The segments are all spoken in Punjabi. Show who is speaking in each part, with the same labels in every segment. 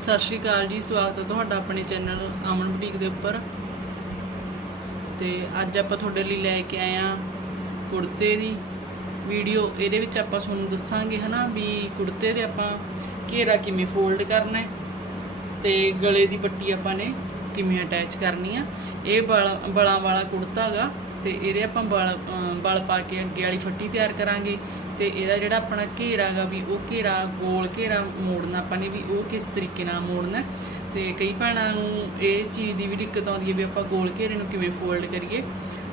Speaker 1: ਸਤਿ ਸ਼੍ਰੀ ਅਕਾਲ ਜੀ, ਸਵਾਗਤ ਹੈ ਤੁਹਾਡਾ ਆਪਣੇ ਚੈਨਲ ਅਮਨ ਬੁਟੀਕ ਦੇ ਉੱਪਰ। ਤੇ ਅੱਜ ਆਪਾਂ ਤੁਹਾਡੇ ਲਈ ਲੈ ਕੇ ਆਏ ਆ ਕੁੜਤੇ ਦੀ ਵੀਡੀਓ। ਇਹਦੇ ਵਿੱਚ ਆਪਾਂ ਤੁਹਾਨੂੰ ਦੱਸਾਂਗੇ ਹਨਾ ਵੀ ਕੁੜਤੇ ਦੇ ਆਪਾਂ ਘੇਰਾ ਕਿਵੇਂ ਫੋਲਡ ਕਰਨਾ ਹੈ ਤੇ ਗਲੇ ਦੀ ਪੱਟੀ ਆਪਾਂ ਨੇ ਕਿਵੇਂ ਅਟੈਚ ਕਰਨੀ ਆ। ਇਹ ਬਲ, ਬਲਾਂ ਵਾਲਾ ਕੁੜਤਾ ਹੈਗਾ ਤੇ ਇਹਦੇ ਆਪਾਂ ਬਲ ਬਲ ਪਾ ਕੇ ਅੱਗੇ ਵਾਲੀ ਫੱਟੀ ਤਿਆਰ ਕਰਾਂਗੇ। ਤੇ ਇਹਦਾ ਜਿਹੜਾ ਆਪਣਾ ਘੇਰਾ ਹੈਗਾ ਵੀ ਉਹ ਘੇਰਾ ਗੋਲ ਘੇਰਾ ਮੋੜਨਾ ਆਪਾਂ ਨੇ ਵੀ ਉਹ ਕਿਸ ਤਰੀਕੇ ਨਾਲ ਮੋੜਨਾ। ਹੈ। ਤੇ ਕਈ ਭੈਣਾਂ ਨੂੰ ਇਹ ਚੀਜ਼ ਦੀ ਵੀ ਦਿੱਕਤ ਆਉਂਦੀ ਹੈ ਵੀ ਆਪਾਂ ਗੋਲ ਘੇਰੇ ਨੂੰ ਕਿਵੇਂ ਫੋਲਡ ਕਰੀਏ।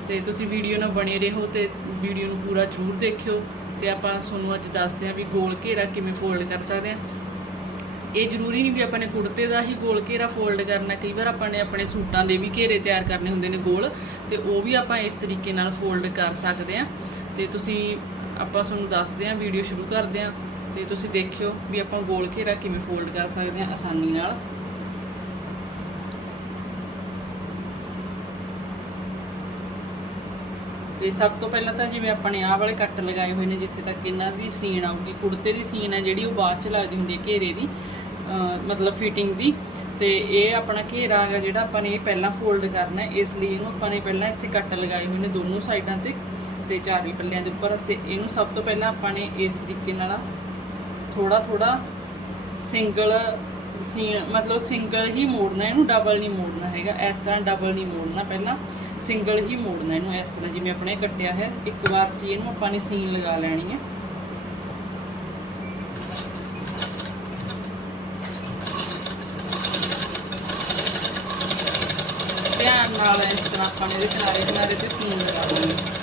Speaker 1: ਤੇ ਤੁਸੀਂ ਵੀਡੀਓ ਨਾਲ ਬਣੇ ਰਹੋ ਤੇ ਵੀਡੀਓ ਨੂੰ ਪੂਰਾ ਜ਼ਰੂਰ ਦੇਖਿਓ। ਤੇ ਆਪਾਂ ਤੁਹਾਨੂੰ ਅੱਜ ਦੱਸਦੇ ਹਾਂ ਵੀ ਗੋਲ ਘੇਰਾ ਕਿਵੇਂ ਫੋਲਡ ਕਰ ਸਕਦੇ ਹਾਂ। ਇਹ ਜ਼ਰੂਰੀ ਨਹੀਂ ਵੀ ਆਪਾਂ ਨੇ ਕੁੜਤੇ ਦਾ ਹੀ ਗੋਲ ਘੇਰਾ ਫੋਲਡ ਕਰਨਾ। ਕਈ ਵਾਰ ਆਪਾਂ ਨੇ ਆਪਣੇ ਸੂਟਾਂ ਦੇ ਵੀ ਘੇਰੇ ਤਿਆਰ ਕਰਨੇ ਹੁੰਦੇ ਨੇ ਗੋਲ। ਤੇ ਉਹ ਵੀ ਆਪਾਂ ਇਸ ਤਰੀਕੇ ਨਾਲ ਫੋਲਡ ਕਰ ਸਕਦੇ ਹਾਂ। ਤੇ ਤੁਸੀਂ ਆਪਾਂ ਤੁਹਾਨੂੰ ਦੱਸਦੇ ਹਾਂ ਵੀਡੀਓ ਸ਼ੁਰੂ ਕਰਦੇ ਹਾਂ ਤੇ ਤੁਸੀਂ ਦੇਖਿਓ ਵੀ ਆਪਾਂ ਗੋਲ ਘੇਰਾ ਕਿਵੇਂ ਫੋਲਡ ਕਰ ਸਕਦੇ ਹਾਂ ਆਸਾਨੀ ਨਾਲ। ਤੇ ਸਭ ਤੋਂ ਪਹਿਲਾਂ ਤਾਂ ਜਿਵੇਂ ਆਪਾਂ ਨੇ ਆਹ ਵਾਲੇ ਕੱਟ ਲਗਾਏ ਹੋਏ ਨੇ ਜਿੱਥੇ ਤੱਕ ਇਹਨਾਂ ਦੀ ਸੀਨ ਆਊਗੀ, ਕੁੜਤੇ ਦੀ ਸੀਨ ਹੈ ਜਿਹੜੀ ਉਹ ਬਾਅਦ ਚ ਲੱਗਦੀ ਹੁੰਦੀ ਹੈ ਘੇਰੇ ਦੀ ਮਤਲਬ ਫਿਟਿੰਗ ਦੀ। ਤੇ ਇਹ ਆਪਣਾ ਘੇਰਾ ਹੈਗਾ ਜਿਹੜਾ ਆਪਾਂ ਨੇ ਇਹ ਪਹਿਲਾਂ ਫੋਲਡ ਕਰਨਾ ਹੈ, ਇਸ ਲਈ ਇਹਨੂੰ ਆਪਾਂ ਨੇ ਪਹਿਲਾਂ ਇੱਥੇ ਕੱਟ ਲਗਾਏ ਹੋਏ ਨੇ ਦੋਨੋਂ ਸਾਈਡਾਂ ਤੇ। ਤੇ ਚਾਰਵੀਂ ਪੱਲਿਆਂ ਦੇ ਉੱਪਰ ਤੇ ਇਹਨੂੰ ਸਭ ਤੋਂ ਪਹਿਲਾਂ ਆਪਾਂ ਨੇ ਇਸ ਤਰੀਕੇ ਨਾਲ ਥੋੜਾ ਥੋੜਾ ਸਿੰਗਲ ਸੀਨ ਮਤਲਬ ਸਿੰਗਲ ਹੀ ਮੋੜਨਾ, ਇਹਨੂੰ ਡਬਲ ਨਹੀਂ ਮੋੜਨਾ ਹੈਗਾ। ਇਸ ਤਰ੍ਹਾਂ ਡਬਲ ਨਹੀਂ ਮੋੜਨਾ ਪਹਿਲਾਂ, ਸਿੰਗਲ ਹੀ ਮੋੜਨਾ ਇਹਨੂੰ ਇਸ ਤਰ੍ਹਾਂ ਜਿਵੇਂ ਆਪਣੇ ਕੱਟਿਆ ਹੈ। ਇੱਕ ਵਾਰ ਚ ਇਹਨੂੰ ਆਪਾਂ ਨੇ ਸੀਨ ਲਗਾ ਲੈਣੀ ਹੈ। ਧਿਆਨ ਨਾਲ ਇਸ ਤਰ੍ਹਾਂ ਆਪਾਂ ਨੇ ਇਹਦੇ ਕਿਨਾਰੇ ਕਿਨਾਰੇ ਤੇ ਸੀਨ ਲਗਾ ਦੇਣੀ ਹੈ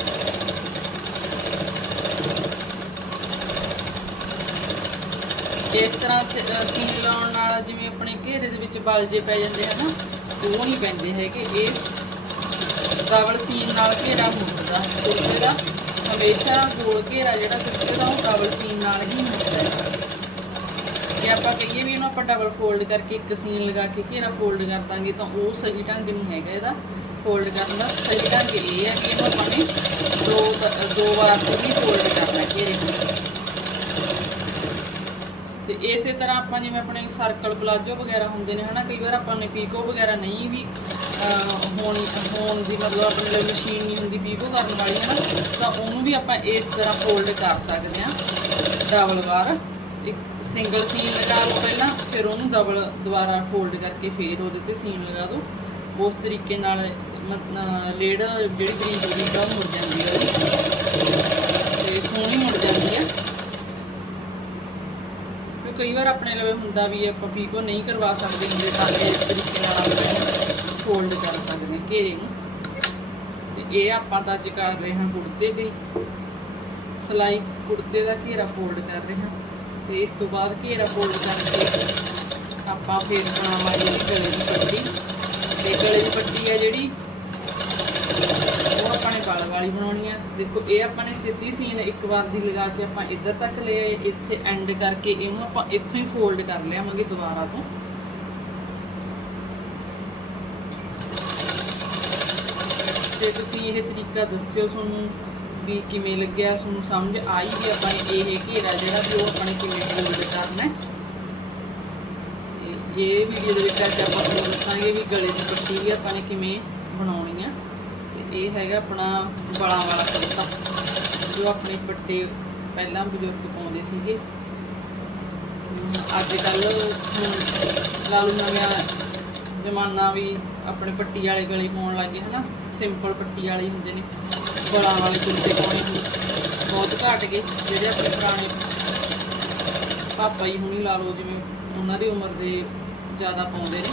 Speaker 1: ਇਸ ਤਰ੍ਹਾਂ ਸੀਨ ਲਾਉਣ ਨਾਲ ਜਿਵੇਂ ਆਪਣੇ ਘੇਰੇ ਦੇ ਵਿੱਚ ਬਲ ਜੇ ਪੈ ਜਾਂਦੇ ਹਨ ਉਹ ਨਹੀਂ ਪੈਂਦੇ ਹੈਗੇ। ਇਹ ਡਬਲ ਸੀਨ ਨਾਲ ਘੇਰਾ ਹੁੰਦਾ ਕੁੜਤੇ ਦਾ ਹਮੇਸ਼ਾ ਗੋਲ ਘੇਰਾ ਜਿਹੜਾ ਕੁੜਤੇ ਦਾ, ਉਹ ਡਬਲ ਸੀਨ ਨਾਲ ਹੀ ਹੁੰਦਾ ਹੈ। ਜੇ ਆਪਾਂ ਕਹੀਏ ਵੀ ਇਹਨੂੰ ਆਪਾਂ ਡਬਲ ਫੋਲਡ ਕਰਕੇ ਇੱਕ ਸੀਨ ਲਗਾ ਕੇ ਘੇਰਾ ਫੋਲਡ ਕਰ ਦਾਂਗੇ, ਤਾਂ ਉਹ ਸਹੀ ਢੰਗ ਨਹੀਂ ਹੈਗਾ ਇਹਦਾ ਫੋਲਡ ਕਰਨ ਦਾ। ਸਹੀ ਢੰਗ ਇਹ ਹੈ ਕਿ ਇਹਨੂੰ ਆਪਾਂ ਨੇ ਦੋ ਦੋ ਵਾਰ ਤੇ ਵੀ ਫੋਲਡ ਕਰਨਾ ਘੇਰੇ ਨੂੰ। ਤੇ ਇਸੇ ਤਰ੍ਹਾਂ ਆਪਾਂ ਜਿਵੇਂ ਆਪਣੇ ਸਰਕਲ ਪਲਾਜੋ ਵਗੈਰਾ ਹੁੰਦੇ ਨੇ ਹਨਾ ਕਈ ਵਾਰ ਆਪਾਂ ਨੇ ਪੀਕੋ ਵਗੈਰਾ ਨਹੀਂ ਵੀ ਅਹ, ਹੋਣੀ ਹੋਣ ਦੀ ਮਤਲਬ ਆਪਣੇ ਲਈ ਮਸ਼ੀਨ ਨਹੀਂ ਹੁੰਦੀ ਪੀਕੋ ਕਰਨ ਵਾਲੀ ਹਨਾ ਤਾਂ ਉਹਨੂੰ ਵੀ ਆਪਾਂ ਇਸ ਤਰ੍ਹਾਂ ਫੋਲਡ ਕਰ ਸਕਦੇ ਹਾਂ। ਡਬਲ ਵਾਰ ਇੱਕ ਸਿੰਗਲ ਸੀਨ ਲਗਾ ਲਓ ਪਹਿਲਾਂ ਫਿਰ ਉਹਨੂੰ ਡਬਲ ਦੁਬਾਰਾ ਫੋਲਡ ਕਰਕੇ ਫਿਰ ਉਹਦੇ ਤੇ ਸੀਨ ਲਗਾ ਦਿਓ। ਉਸ ਤਰੀਕੇ ਨਾਲ ਮਤ- ਲੇੜ ਜਿਹੜੀ ਗਰੀਨ ਬਰੀਕ ਆ ਮੁੜ ਜਾਂਦੀ ਹੈ ਉਹਦੀ ਤੇ ਸੋਹਣੀ ਮੁੜ ਜਾਂਦੀ ਹੈ ਕਈ ਵਾਰ ਆਪਣੇ ਲਵੇ ਹੁੰਦਾ ਵੀ ਆਪਾਂ ਪੀਕੋ ਨਹੀਂ ਕਰਵਾ ਸਕਦੇ ਹੁੰਦੇ ਤਾਂ ਇਸ ਤਰੀਕੇ ਨਾਲ ਆਪਾਂ ਫੋਲਡ ਕਰ ਸਕਦੇ ਘੇਰੇ ਨੂੰ। ਤੇ ਇਹ ਆਪਾਂ ਤਾਂ ਅੱਜ ਕਰ ਰਹੇ ਹਾਂ ਕੁੜਤੇ ਦੀ। ਸਲਾਈ ਕੁੜਤੇ ਦਾ ਘੇਰਾ ਫੋਲਡ ਕਰ ਰਹੇ ਹਾਂ। ਤੇ ਇਸ ਤੋਂ ਬਾਅਦ ਘੇਰਾ ਫੋਲਡ ਕਰਕੇ ਆਪਾਂ ਫੇਰ ਬਣਾਵਾਂਗੇ ਗਲੇ ਦੀ ਪੱਟੀ। ਤੇ ਗਲੇ ਦੀ ਪੱਟੀ ਹੈ ਜਿਹੜੀ ਵਾਲੀ ਬਣਾਉਣੀ ਆ। ਦੇਖੋ, ਇਹ ਆਪਾਂ ਨੇ ਸਿੱਧੀ ਸੀਨ ਇੱਕ ਵਾਰ ਦੀ ਲਗਾ ਕੇ ਆਪਾਂ ਇੱਧਰ ਤੱਕ ਲੈ ਆਏ ਇੱਥੇ ਐਂਡ ਕਰਕੇ ਇਹਨੂੰ ਆਪਾਂ ਇੱਥੋਂ ਹੀ ਫੋਲਡ ਕਰ ਲਿਆਵਾਂਗੇ ਦੁਬਾਰਾ ਤੋਂ। ਤੇ ਤੁਸੀਂ ਇਹ ਤਰੀਕਾ ਦੱਸਿਓ ਤੁਹਾਨੂੰ ਵੀ ਕਿਵੇਂ ਲੱਗਿਆ? ਤੁਹਾਨੂੰ ਸਮਝ ਆਈ ਵੀ ਆਪਾਂ ਨੇ ਇਹ ਘੇਰਾ ਜਿਹੜਾ ਵੀ ਉਹ ਆਪਾਂ ਨੇ ਕਿਵੇਂ ਫੋਲਡ ਕਰਨਾ ਹੈ? ਤੇ ਇਹ ਵੀਡੀਓ ਦੇ ਵਿੱਚ ਅੱਜ ਆਪਾਂ ਤੁਹਾਨੂੰ ਦੱਸਾਂਗੇ ਵੀ ਗਲੇ ਦੀ ਪੱਟੀ ਵੀ ਆਪਾਂ ਨੇ ਕਿਵੇਂ ਬਣਾਉਣੀ ਆ। ਤੇ ਇਹ ਹੈਗਾ ਆਪਣਾ ਬਲਾਂ ਵਾਲਾ ਕੁੜਤਾ, ਜੋ ਆਪਣੇ ਵੱਡੇ ਪਹਿਲਾਂ ਬਜ਼ੁਰਗ ਪਾਉਂਦੇ ਸੀਗੇ। ਅੱਜ ਕੱਲ ਲਓ ਨਵਿਆਂ ਜ਼ਮਾਨਾ ਵੀ ਆਪਣੇ ਪੱਟੀ ਵਾਲੇ ਗਲੇ ਪਾਉਣ ਲੱਗੇ ਹਨਾ? ਸਿੰਪਲ ਪੱਟੀ ਵਾਲੇ ਹੁੰਦੇ ਨੇ ਬਲਾਂ ਵਾਲੇ ਕੁੜਤੇ ਪਾਉਣੇ ਬਹੁਤ ਘਟ ਗਏ। ਜਿਹੜੇ ਆਪਣੇ ਪੁਰਾਣੇ ਪਾਪਾ ਜੀ ਹੁਣੀ ਲਾ ਲਓ, ਜਿਵੇਂ ਉਹਨਾਂ ਦੀ ਉਮਰ ਦੇ ਜ਼ਿਆਦਾ ਪਾਉਂਦੇ ਨੇ।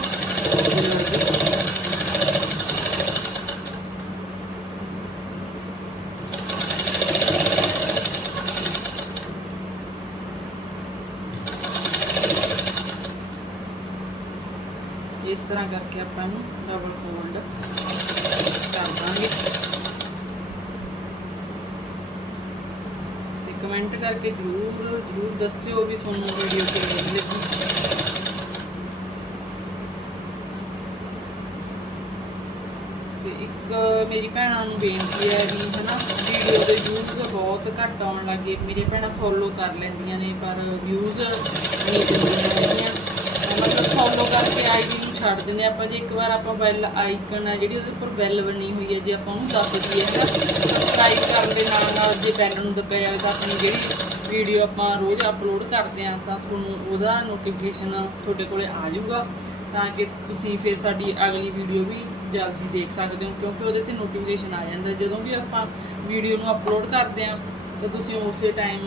Speaker 1: ਇਸ ਤਰ੍ਹਾਂ ਕਰਕੇ ਆਪਾਂ ਇਹਨੂੰ ਡਬਲ ਫੋਲਡ ਕਰ ਦਾਂਗੇ। ਤੇ ਕਮੈਂਟ ਕਰਕੇ ਜਰੂਰ ਜਰੂਰ ਦੱਸਿਓ ਵੀ ਤੁਹਾਨੂੰ ਵੀਡੀਓ ਕਿਵੇਂ ਲੱਗੀ। ਤੇ ਇੱਕ ਮੇਰੀ ਭੈਣਾਂ ਨੂੰ ਬੇਨਤੀ ਹੈ ਵੀ ਹਨਾ ਵੀਡੀਓ ਦੇ ਵਿਊਜ਼ ਬਹੁਤ ਘੱਟ ਆਉਣ ਲੱਗੇ। ਮੇਰੇ ਭੈਣਾਂ ਫੋਲੋ ਕਰ ਲੈਂਦੀਆਂ ਨੇ, ਪਰ ਵਿਊਜ਼ ਨਹੀਂ ਦਿੰਦੀਆਂ ਹੈਗੀਆਂ। ਅਹ ਮਤਲਬ ਕਰਕੇ ਆਈਡੀ ਛੱਡ ਦਿੰਦੇ ਆਪਾਂ ਜੇ। ਇੱਕ ਵਾਰ ਆਪਾਂ ਬੈਲ ਆਈਕਨ ਆ, ਜਿਹੜੀ ਉਹਦੇ ਉੱਪਰ ਬੈਲ ਬਣੀ ਹੋਈ ਹੈ ਜੇ, ਆਪਾਂ ਉਹਨੂੰ ਦੱਬ ਦਈਏ ਹੈਗਾ ਸਬਸਕ੍ਰਾਈਬ ਕਰਨ ਦੇ ਨਾਲ ਨਾਲ ਜੇ ਬੈਲ ਨੂੰ ਦੱਬਿਆ ਜਾਵੇ ਤਾਂ ਆਪਣੀ ਜਿਹੜੀ ਵੀਡੀਓ ਆਪਾਂ ਰੋਜ਼ ਅਪਲੋਡ ਕਰਦੇ ਆ ਤਾਂ ਤੁਹਾਨੂੰ ਉਹਦਾ ਨੋਟੀਫਿਕੇਸ਼ਨ ਤੁਹਾਡੇ ਕੋਲੇ ਆ ਜਾਊਗਾ। ਤਾਂ ਕਿ ਤੁਸੀਂ ਫਿਰ ਸਾਡੀ ਅਗਲੀ ਵੀਡੀਓ ਵੀ ਜਲਦੀ ਦੇਖ ਸਕਦੇ ਹੋ, ਕਿਉਂਕਿ ਉਹਦੇ ਤੇ ਨੋਟੀਫਿਕੇਸ਼ਨ ਆ ਜਾਂਦਾ। ਜਦੋਂ ਵੀ ਆਪਾਂ ਵੀਡੀਓ ਨੂੰ ਅਪਲੋਡ ਕਰਦੇ ਆ ਤਾਂ ਤੁਸੀਂ ਉਸੇ ਟਾਈਮ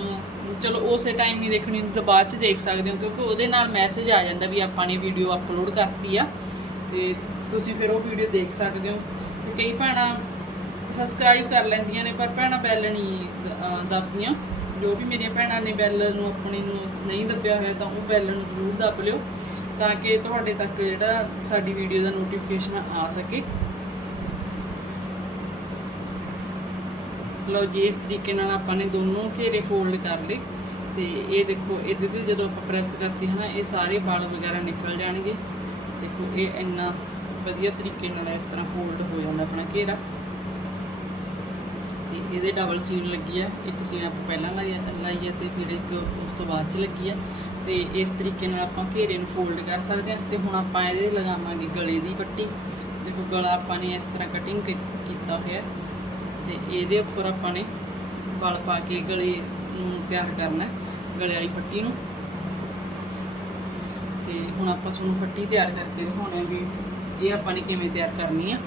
Speaker 1: ਚਲੋ, ਉਸੇ ਟਾਈਮ ਨਹੀਂ ਦੇਖਣੀ ਹੁੰਦੀ ਤਾਂ ਬਾਅਦ ਚ ਦੇਖ ਸਕਦੇ ਹੋ, ਕਿਉਂਕਿ ਉਹਦੇ ਨਾਲ ਮੈਸੇਜ ਆ ਜਾਂਦਾ ਵੀ ਆਪਾਂ ਨੇ ਵੀਡੀਓ ਅਪਲੋਡ ਕਰਤੀ ਆ। ਤੇ ਤੁਸੀਂ ਫਿਰ ਉਹ ਵੀਡੀਓ ਦੇਖ ਸਕਦੇ ਹੋ। ਤੇ ਕਈ ਭੈਣਾਂ ਸਬਸਕ੍ਰਾਈਬ ਕਰ ਲੈਂਦੀਆਂ ਨੇ, ਪਰ ਭੈਣਾਂ ਬੈਲ ਨਹੀਂ ਦੱਬਦੀਆਂ। ਜੋ ਵੀ ਮੇਰੀਆਂ ਭੈਣਾਂ ਨੇ ਬੈਲ ਨੂੰ ਆਪਣੀ ਨੂੰ ਨਹੀਂ ਦੱਬਿਆ ਹੋਇਆ, ਤਾਂ ਉਹ ਬੈਲ ਨੂੰ ਜ਼ਰੂਰ ਦੱਬ ਲਿਓ, ਤਾਂ ਕਿ ਤੁਹਾਡੇ ਤੱਕ ਜਿਹੜਾ ਸਾਡੀ ਵੀਡੀਓ ਦਾ ਨੋਟੀਫਿਕੇਸ਼ਨ ਆ ਸਕੇ। ਲਓ ਜੀ, ਇਸ ਤਰੀਕੇ ਨਾਲ ਆਪਾਂ ਨੇ ਦੋਨੋਂ ਘੇਰੇ ਫੋਲਡ ਕਰ ਲਏ। ਤੇ ਇਹ ਦੇਖੋ, ਇਹਦੇ ਤੇ ਜਦੋਂ ਆਪਾਂ ਪ੍ਰੈਸ ਕਰਦੇ ਹਾਂ ਨਾ ਇਹ ਸਾਰੇ ਵਾਲ ਵਗੈਰਾ ਨਿਕਲ ਜਾਣਗੇ। ਦੇਖੋ, ਇਹ ਇੰਨਾ ਵਧੀਆ ਤਰੀਕੇ ਨਾਲ ਇਸ ਤਰ੍ਹਾਂ ਫੋਲਡ ਹੋ ਜਾਂਦਾ ਆਪਣਾ ਘੇਰਾ। ਤੇ ਇਹਦੇ ਡਬਲ ਸੀਨ ਲੱਗੀ ਆ। ਇੱਕ ਸੀਨ ਆਪਾਂ ਪਹਿਲਾਂ ਲਾਈ ਆ- ਲਾਈ ਹੈ ਤੇ ਫਿਰ ਇੱਕ ਉਸ ਤੋਂ ਬਾਅਦ ਚ ਲੱਗੀ ਆ। ਤੇ ਇਸ ਤਰੀਕੇ ਨਾਲ ਆਪਾਂ ਘੇਰੇ ਨੂੰ ਫੋਲਡ ਕਰ ਸਕਦੇ ਹਾਂ ਤੇ ਹੁਣ ਆਪਾਂ ਇਹਦੇ ਲਗਾਵਾਂਗੇ ਗਲੇ ਦੀ ਪੱਟੀ। ਦੇਖੋ, ਗਲਾ ਆਪਾਂ ਨੇ ਇਸ ਤਰ੍ਹਾਂ ਕਟਿੰਗ ਕੀਤਾ ਹੋਇਆ। ਤੇ ਇਹਦੇ ਉੱਪਰ ਆਪਾਂ ਨੇ ਵਲ ਪਾ ਕੇ ਗਲੇ ਨੂੰ ਤਿਆਰ ਕਰਨਾ, ਗਲੇ ਵਾਲੀ ਪੱਟੀ ਨੂੰ। ਤੇ ਹੁਣ ਆਪਾਂ ਤੁਹਾਨੂੰ ਫੱਟੀ ਤਿਆਰ ਕਰਕੇ ਦਿਖਾਉਣੇ ਵੀ ਇਹ ਆਪਾਂ ਨੇ ਕਿਵੇਂ ਤਿਆਰ ਕਰਨੀ ਆ।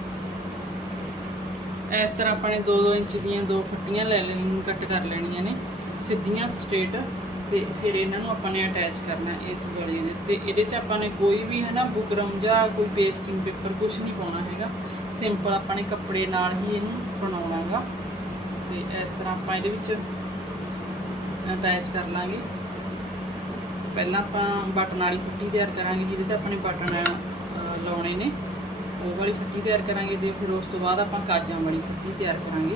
Speaker 1: ਇਸ ਤਰ੍ਹਾਂ ਆਪਾਂ ਨੇ 2-2 ਇੰਚ ਦੀਆਂ ਦੋ ਫੱਟੀਆਂ ਲੈ ਲੈਣੀਆਂ ਕੱਟ ਕਰ ਲੈਣੀਆਂ ਨੇ, ਸਿੱਧੀਆਂ, ਸਟ੍ਰੇਟ। ਤੇ ਫਿਰ ਇਹਨਾਂ ਨੂੰ ਆਪਾਂ ਨੇ ਅਟੈਚ ਕਰਨਾ ਇਸ ਗਲੇ ਦੇ ਤੇ ਇਹਦੇ 'ਚ ਆਪਾਂ ਨੇ ਕੋਈ ਵੀ ਹੈ ਨਾ ਬੁਕਰਮ ਜਾਂ ਕੋਈ ਪੇਸਟਿੰਗ ਪੇਪਰ ਕੁਝ ਨਹੀਂ ਪਾਉਣਾ ਹੈਗਾ। ਸਿੰਪਲ ਆਪਾਂ ਨੇ ਕੱਪੜੇ ਨਾਲ ਹੀ ਇਹਨੂੰ ਬਣਾਉਣਾ ਹੈਗਾ ਤੇ ਇਸ ਤਰ੍ਹਾਂ ਆਪਾਂ ਇਹਦੇ ਵਿੱਚ ਅਟੈਚ ਕਰ ਲਾਂਗੇ। ਪਹਿਲਾਂ ਆਪਾਂ ਬਟਨ ਵਾਲੀ ਫੁੱਟੀ ਤਿਆਰ ਕਰਾਂਗੇ, ਜਿਹਦੇ ਤੇ ਆਪਣੇ ਬਟਨ ਲਾਉਣੇ ਨੇ। ਉਹ ਵਾਲੀ ਫੁੱਟੀ ਤਿਆਰ ਕਰਾਂਗੇ ਤੇ ਫਿਰ ਉਸ ਤੋਂ ਬਾਅਦ ਆਪਾਂ ਕਾਜਾਂ ਵਾਲੀ ਫੁੱਟੀ ਤਿਆਰ ਕਰਾਂਗੇ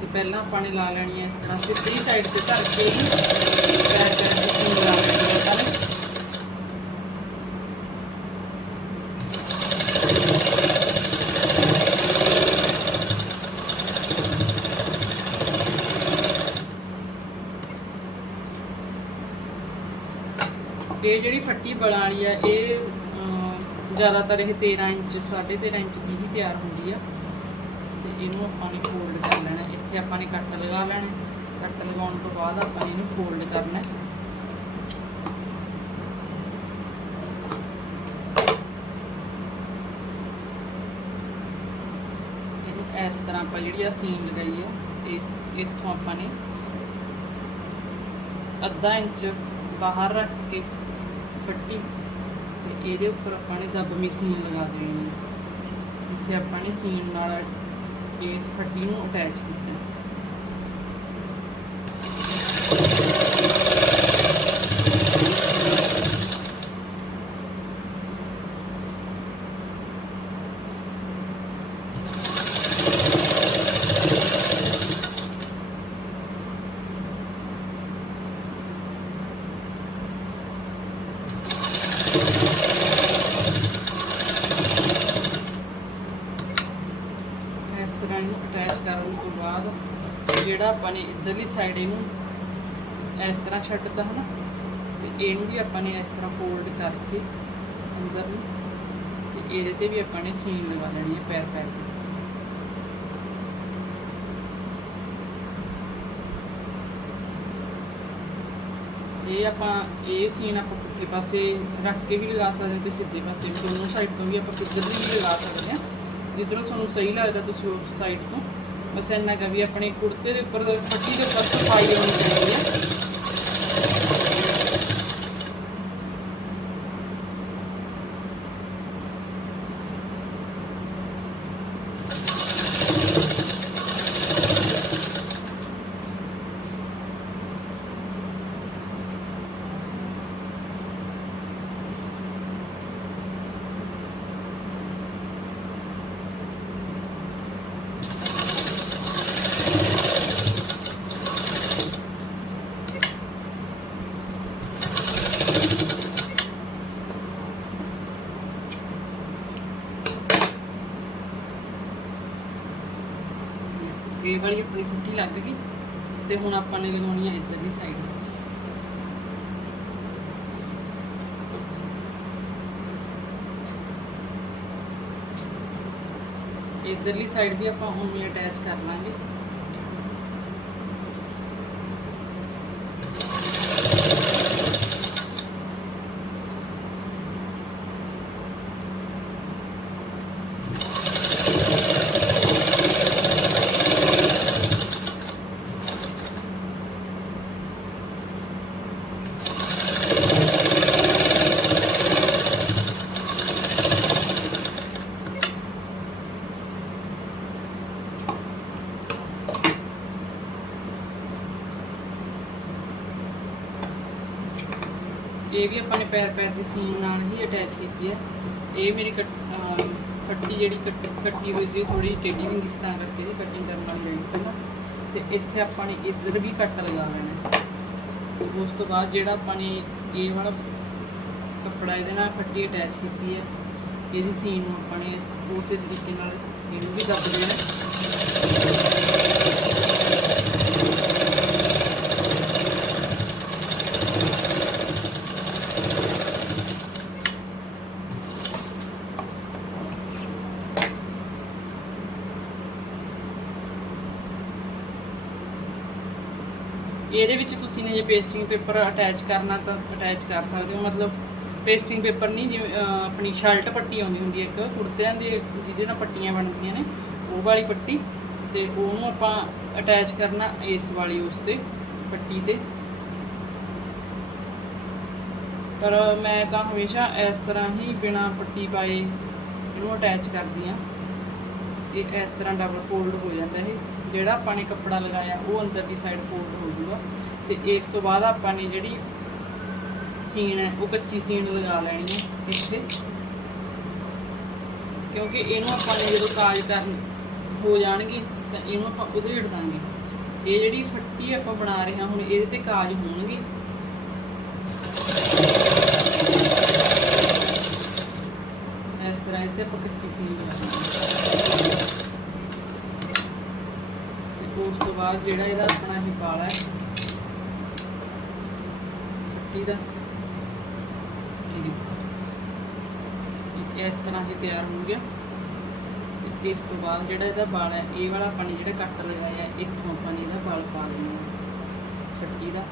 Speaker 1: ਤੇ ਪਹਿਲਾਂ ਆਪਾਂ ਨੇ ਲਾ ਲੈਣੀ ਹੈ ਇਸ ਤਰ੍ਹਾਂ ਸਿੱਧੀ ਸਾਈਡ ਤੇ ਧਰ ਕੇ ਪੈਰ ਪੈਰ ਦੀ ਲਾ ਲੈਣੀ ਹੈ ਆਪਾਂ ਇਹ ਜਿਹੜੀ ਫੱਟੀ ਬਲਾਂ ਵਾਲੀ ਆ, ਇਹ ਜ਼ਿਆਦਾਤਰ ਇਹ 13 ਇੰਚ 13.5 ਇੰਚ ਦੀ ਹੀ ਤਿਆਰ ਹੁੰਦੀ ਆ। ਤੇ ਇਹਨੂੰ ਆਪਾਂ ਨੇ ਫੋਲਡ ਕਰ ਲੈਣਾ। ਇੱਥੇ ਆਪਾਂ ਨੇ ਕੱਟ ਲਗਾ ਲੈਣੇ। ਕੱਟ ਲਗਾਉਣ ਤੋਂ ਬਾਅਦ ਆਪਾਂ ਨੇ ਇਹਨੂੰ ਫੋਲਡ ਕਰਨਾ ਇਸ ਤਰ੍ਹਾਂ ਆਪਾਂ ਜਿਹੜੀ ਆ ਸੀਨ ਲਗਾਈ ਆ, ਇਸ ਇੱਥੋਂ ਆਪਾਂ ਨੇ ਅੱਧਾ ਇੰਚ ਬਾਹਰ ਰੱਖ ਕੇ ਫੱਟੀ ਤੇ ਇਹਦੇ ਉੱਪਰ ਆਪਾਂ ਨੇ ਦਬਵੀਂ ਸੀਨ ਲਗਾ ਦੇਣੀ ਹੈ। ਜਿੱਥੇ ਆਪਾਂ ਨੇ ਸੀਨ ਨਾਲ ਇਸ ਫੱਟੀ ਨੂੰ ਅਟੈਚ ਕੀਤਾ ਇਸ ਤਰ੍ਹਾਂ ਇਹਨੂੰ ਅਟੈਚ ਕਰਨ ਤੋਂ ਬਾਅਦ ਜਿਹੜਾ ਆਪਾਂ ਨੇ ਇੱਧਰਲੀ ਸਾਈਡ ਇਹਨੂੰ ਇਸ ਤਰ੍ਹਾਂ ਛੱਡਤਾ ਹਨਾ, ਤੇ ਇਹਨੂੰ ਵੀ ਆਪਾਂ ਨੇ ਇਸ ਤਰ੍ਹਾਂ ਫੋਲਡ ਕਰਕੇ ਅੰਦਰ ਨੂੰ ਤੇ ਇਹਦੇ ਤੇ ਵੀ ਆਪਾਂ ਨੇ ਸੀਨ ਲਗਾ ਲੈਣੀ ਹੈ ਪੈਰ ਪੈਰ ਤੇ ਇਹ ਆਪਾਂ, ਇਹ ਸੀਨ ਆਪਾਂ ਪੁੱਠੇ ਪਾਸੇ ਰੱਖ ਕੇ ਵੀ ਲਗਾ ਸਕਦੇ ਹਾਂ ਤੇ ਸਿੱਧੇ ਪਾਸੇ ਵੀ, ਦੋਨੋਂ ਸਾਈਡ ਤੋਂ ਵੀ ਆਪਾਂ ਕਿੱਧਰ ਦੀ ਵੀ ਲਗਾ ਸਕਦੇ ਹਾਂ। ਜਿੱਧਰੋਂ ਤੁਹਾਨੂੰ ਸਹੀ ਲੱਗਦਾ ਤੁਸੀਂ ਉਸ ਸਾਈਡ ਤੋਂ ਬਸ ਇੰਨਾ ਕੁ ਵੀ ਆਪਣੇ ਕੁੜਤੇ ਦੇ ਉੱਪਰ ਪੱਟੀ ਦੇ ਉੱਪਰ ਸਫ਼ਾਈ ਹੋਣੀ ਚਾਹੀਦੀ ਹੈ ਇਹ ਵਾਲੀ ਆਪਣੀ ਖੁੱਟੀ ਲੱਗ ਗਈ ਤੇ ਹੁਣ ਆਪਾਂ ਨੇ ਲਗਾਉਣੀ ਹੈ ਇੱਧਰ ਦੀ ਸਾਈਡ ਇੱਧਰਲੀ ਸਾਈਡ ਵੀ ਆਪਾਂ ਹੁਣ ਅਟੈਚ ਕਰ ਲਾਂਗੇ। ਪੈਰ ਪੈਰ ਦੀ ਸੀਨ ਨਾਲ ਹੀ ਅਟੈਚ ਕੀਤੀ ਹੈ। ਇਹ ਮੇਰੀ ਕੱਟ- ਫੱਟੀ ਜਿਹੜੀ ਕੱਟ- ਕੱਟੀ ਹੋਈ ਸੀ ਥੋੜੀ ਟੇਢੀ ਹੁੰਦੀ ਸੀ, ਤਾਂ ਕਰਕੇ ਇਹਦੀ ਕਟਿੰਗ ਕਰਨ ਵਾਲੀ ਰਹੀ ਪਹਿਲਾਂ ਤੇ ਇੱਥੇ ਆਪਾਂ ਨੇ ਇੱਧਰ ਵੀ ਕੱਟ ਲਗਾ ਲੈਣਾ ਤੇ ਉਸ ਤੋਂ ਬਾਅਦ ਜਿਹੜਾ ਆਪਾਂ ਨੇ ਇਹ ਵਾਲਾ ਕੱਪੜਾ ਇਹਦੇ ਨਾਲ ਫੱਟੀ ਅਟੈਚ ਕੀਤੀ ਹੈ, ਇਹਦੀ ਸੀਨ ਨੂੰ ਆਪਾਂ ਨੇ ਉਸੇ ਤਰੀਕੇ ਨਾਲ ਇਹਨੂੰ ਵੀ ਦੱਬ ਦੇਣਾ ਇਹਦੇ ਵਿੱਚ ਤੁਸੀਂ ਨੇ ਜੇ ਪੇਸਟਿੰਗ ਪੇਪਰ ਅਟੈਚ ਕਰਨਾ ਤਾਂ ਅਟੈਚ ਕਰ ਸਕਦੇ ਹੋ। ਮਤਲਬ ਪੇਸਟਿੰਗ ਪੇਪਰ ਨਹੀਂ, ਜਿਵੇਂ ਆਪਣੀ ਸ਼ਰਟ ਪੱਟੀ ਆਉਂਦੀ ਹੁੰਦੀ ਹੈ ਇੱਕ, ਕੁੜਤਿਆਂ ਦੇ, ਜਿਹਦੇ ਨਾਲ ਪੱਟੀਆਂ ਬਣਦੀਆਂ ਨੇ, ਉਹ ਵਾਲੀ ਪੱਟੀ ਤੇ ਉਹਨੂੰ ਆਪਾਂ ਅਟੈਚ ਕਰਨਾ ਇਸ ਵਾਲੀ ਉਸ ਤੇ, ਪੱਟੀ ਤੇ। ਪਰ ਮੈਂ ਤਾਂ ਹਮੇਸ਼ਾ ਇਸ ਤਰ੍ਹਾਂ ਹੀ ਬਿਨਾ ਪੱਟੀ ਪਾਏ ਇਹਨੂੰ ਅਟੈਚ ਕਰਦੀ ਆ ਇਹ ਇਸ ਤਰ੍ਹਾਂ ਡਬਲ ਫੋਲਡ ਹੋ ਜਾਂਦਾ ਇਹ। ਜਿਹੜਾ ਆਪਾਂ ਨੇ ਕੱਪੜਾ ਲਗਾਇਆ, ਉਹ ਅੰਦਰ ਦੀ ਸਾਈਡ ਫੋਲਡ ਹੋ ਜਾਊਗਾ। ਤੇ ਇਸ ਤੋਂ ਬਾਅਦ ਆਪਾਂ ਨੇ ਜਿਹੜੀ ਸੀਨ ਹੈ, ਉਹ ਕੱਚੀ ਸੀਨ ਲਗਾ ਲੈਣੀ ਹੈ ਇੱਥੇ। ਕਿਉਂਕਿ ਇਹਨੂੰ ਆਪਾਂ ਨੇ ਜਦੋਂ ਕਾਜ ਕਰਨ ਹੋ ਜਾਣਗੇ, ਤਾਂ ਇਹਨੂੰ ਆਪਾਂ ਉਧੇੜ ਦਾਂਗੇ। ਇਹ ਜਿਹੜੀ ਫੱਟੀ ਆਪਾਂ ਬਣਾ ਰਹੇ ਹਾਂ, ਹੁਣ ਇਹਦੇ ਤੇ ਕਾਜ ਹੋਣਗੇ। ਇਸ ਤਰ੍ਹਾਂ ਇੱਥੇ ਆਪਾਂ ਕੱਚੀ ਸੀਨ ਲਗਾਵਾਂਗੇ ਤੇ ਬਾਅਦ ਜਿਹੜਾ ਇਹਦਾ ਆਪਣਾ ਇਹ ਵਾਲਾ ਹੈ। ਪੱਟੀ ਦਾ ਇਸ ਤਰ੍ਹਾਂ ਹੀ ਤਿਆਰ ਹੋ ਗਿਆ। ਤੇ ਇਸ ਤੋਂ ਬਾਅਦ ਜਿਹੜਾ ਇਹਦਾ ਵਾਲ ਹੈ, ਇਹ ਵਾਲਾ ਆਪਾਂ ਨੇ ਜਿਹੜਾ ਕੱਟ ਲਗਾਇਆ ਇੱਥੋਂ ਆਪਾਂ ਨੇ ਇਹਦਾ ਵਾਲ ਪਾ ਦੇਣਾ ਹੈ। ਦਾ।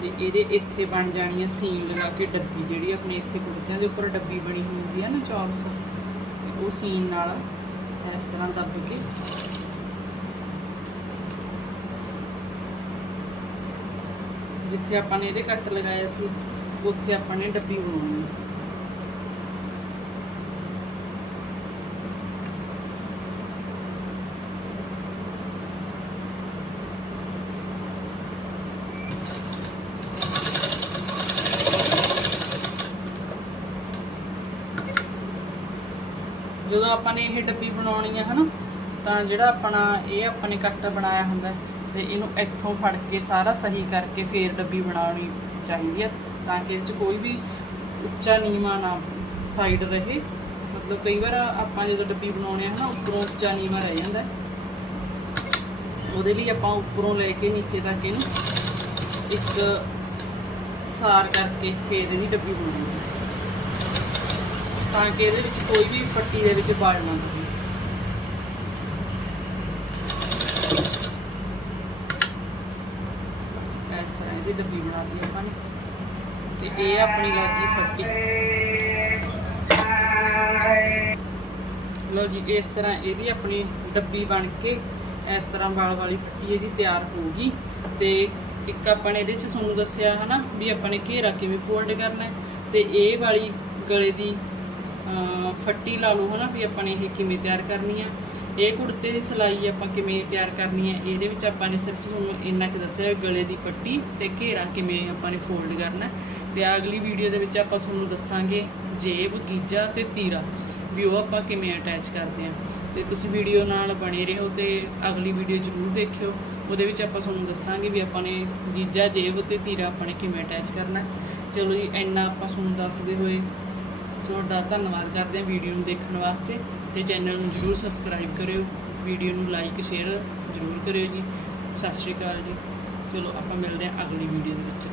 Speaker 1: ਤੇ ਇਹਦੇ ਇੱਥੇ ਬਣ ਜਾਣੀ ਹੈ ਸੀਨ ਲਗਾ ਕੇ ਡੱਬੀ ਜਿਹੜੀ ਆਪਣੇ ਇੱਥੇ ਕੁੜਤਿਆਂ ਦੇ ਉੱਪਰ ਡੱਬੀ ਬਣੀ ਹੋਈ ਹੁੰਦੀ ਹੈ ਨਾ ਚੌਰਸ ਉਹ ਸੀਨ ਨਾਲ ਇਸ ਤਰ੍ਹਾਂ ਦੱਬ ਕੇ। ਜਿੱਥੇ ਆਪਾਂ ਨੇ ਇਹਦੇ ਕੱਟ ਲਗਾਇਆ ਸੀ, ਉੱਥੇ ਆਪਾਂ ਨੇ ਡੱਬੀ ਬਣਾਉਣੀ। ਹੈ ਜਦੋਂ ਆਪਾਂ ਨੇ ਇਹ ਡੱਬੀ ਬਣਾਉਣੀ ਹੈ ਹਨਾ? ਤਾਂ ਜਿਹੜਾ ਆਪਣਾ ਇਹ ਆਪਾਂ ਨੇ ਕੱਟ ਬਣਾਇਆ ਹੁੰਦਾ ਹੈ, ਤੇ ਇਹਨੂੰ ਇੱਥੋਂ ਫੜ ਕੇ ਸਾਰਾ ਸਹੀ ਕਰਕੇ ਫੇਰ ਡੱਬੀ ਬਣਾਉਣੀ ਚਾਹੀਦੀ ਹੈ ਤਾਂ ਕਿ ਇਹ 'ਚ ਕੋਈ ਵੀ ਉੱਚਾ ਨੀਵਾਂ ਨਾ ਸਾਈਡ ਰਹੇ। ਮਤਲਬ ਕਈ ਵਾਰ ਆਪਾਂ ਜਦੋਂ ਡੱਬੀ ਬਣਾਉਣੇ ਆ ਹਨਾ ਉੱਪਰੋਂ ਉੱਚਾ ਨੀਵਾਂ ਰਹਿ ਜਾਂਦਾ। ਉਹਦੇ ਲਈ ਆਪਾਂ ਉੱਪਰੋਂ ਲੈ ਕੇ ਨੀਚੇ ਤੱਕ ਇਹਨੂੰ ਇੱਕ ਸਾਰ ਕਰਕੇ ਫੇਰ ਇਹਦੀ ਡੱਬੀ ਬਣਾਉਣੀ ਹੈ ਤਾਂ ਕਿ ਇਹਦੇ ਵਿੱਚ ਕੋਈ ਵੀ ਪੱਟੀ ਦੇ ਵਿੱਚ ਬਾਲ ਨਾ ਹੋਵੇ ਇਸ ਤਰ੍ਹਾਂ ਇਹਦੀ ਡੱਬੀ ਬਣਾਤੀ ਆਪਾਂ ਨੇ। ਤੇ ਇਹ ਆਪਣੀ ਲੱਗੀ ਫੱਟੀ। ਲਓ ਜੀ, ਇਸ ਤਰ੍ਹਾਂ ਇਹਦੀ ਆਪਣੀ ਡੱਬੀ ਬਣ ਕੇ ਇਸ ਤਰ੍ਹਾਂ ਵਾਲ ਵਾਲੀ ਫੱਟੀ ਇਹਦੀ ਤਿਆਰ ਹੋਊਗੀ ਗਈ। ਤੇ ਇੱਕ ਆਪਾਂ ਨੇ ਇਹਦੇ ਚ ਤੁਹਾਨੂੰ ਦੱਸਿਆ ਹਨਾ ਵੀ ਆਪਾਂ ਨੇ ਘੇਰਾ ਕਿਵੇਂ ਫੋਲਡ ਕਰਨਾ ਹੈ। ਤੇ ਇਹ ਵਾਲੀ ਗਲੇ ਦੀ ਫੱਟੀ ਲਾ ਲਓ ਹਨਾ ਵੀ ਆਪਾਂ ਨੇ ਇਹ ਕਿਵੇਂ ਤਿਆਰ ਕਰਨੀ ਆ। ਇਹ ਕੁੜਤੇ ਦੀ ਸਿਲਾਈ ਆਪਾਂ ਕਿਵੇਂ ਤਿਆਰ ਕਰਨੀ ਹੈ ਇਹਦੇ ਵਿੱਚ ਆਪਾਂ ਨੇ ਸਿਰਫ ਤੁਹਾਨੂੰ ਇੰਨਾ ਕਿ ਦੱਸਿਆ ਗਲੇ ਦੀ ਪੱਟੀ ਤੇ ਘੇਰਾ ਕਿਵੇਂ ਆਪਾਂ ਨੇ ਫੋਲਡ ਕਰਨਾ। ਹੈ। ਤੇ ਅਗਲੀ ਵੀਡੀਓ ਦੇ ਵਿੱਚ ਆਪਾਂ ਤੁਹਾਨੂੰ ਦੱਸਾਂਗੇ ਜੇਬ, ਗੀਜਾ ਤੇ ਤੀਰਾ ਵੀ ਉਹ ਆਪਾਂ ਕਿਵੇਂ ਅਟੈਚ ਕਰਦੇ ਆ। ਤੇ ਤੁਸੀਂ ਵੀਡੀਓ ਨਾਲ ਬਣੇ ਰਹੋ ਤੇ ਅਗਲੀ ਵੀਡੀਓ ਜ਼ਰੂਰ ਦੇਖਿਓ। ਉਹਦੇ ਵਿੱਚ ਆਪਾਂ ਤੁਹਾਨੂੰ ਦੱਸਾਂਗੇ ਵੀ ਆਪਾਂ ਨੇ ਗੀਜਾ, ਜੇਬ ਤੇ ਤੀਰਾ ਆਪਾਂ ਨੇ ਕਿਵੇਂ ਅਟੈਚ ਕਰਨਾ। ਚਲੋ ਜੀ, ਇੰਨਾ ਆਪਾਂ ਤੁਹਾਨੂੰ ਦੱਸਦੇ ਹੋਏ ਤੁਹਾਡਾ ਧੰਨਵਾਦ ਕਰਦੇ ਹਾਂ ਵੀਡੀਓ ਨੂੰ ਦੇਖਣ ਵਾਸਤੇ ਤੇ ਚੈਨਲ ਨੂੰ ਜਰੂਰ ਸਬਸਕ੍ਰਾਈਬ ਕਰਿਓ, ਵੀਡੀਓ ਨੂੰ ਲਾਈਕ ਸ਼ੇਅਰ ਜਰੂਰ ਕਰਿਓ ਜੀ। ਸਤਿ ਸ਼੍ਰੀ ਅਕਾਲ ਜੀ। ਚਲੋ ਆਪਾਂ ਮਿਲਦੇ ਹਾਂ ਅਗਲੀ ਵੀਡੀਓ ਦੇ ਵਿੱਚ।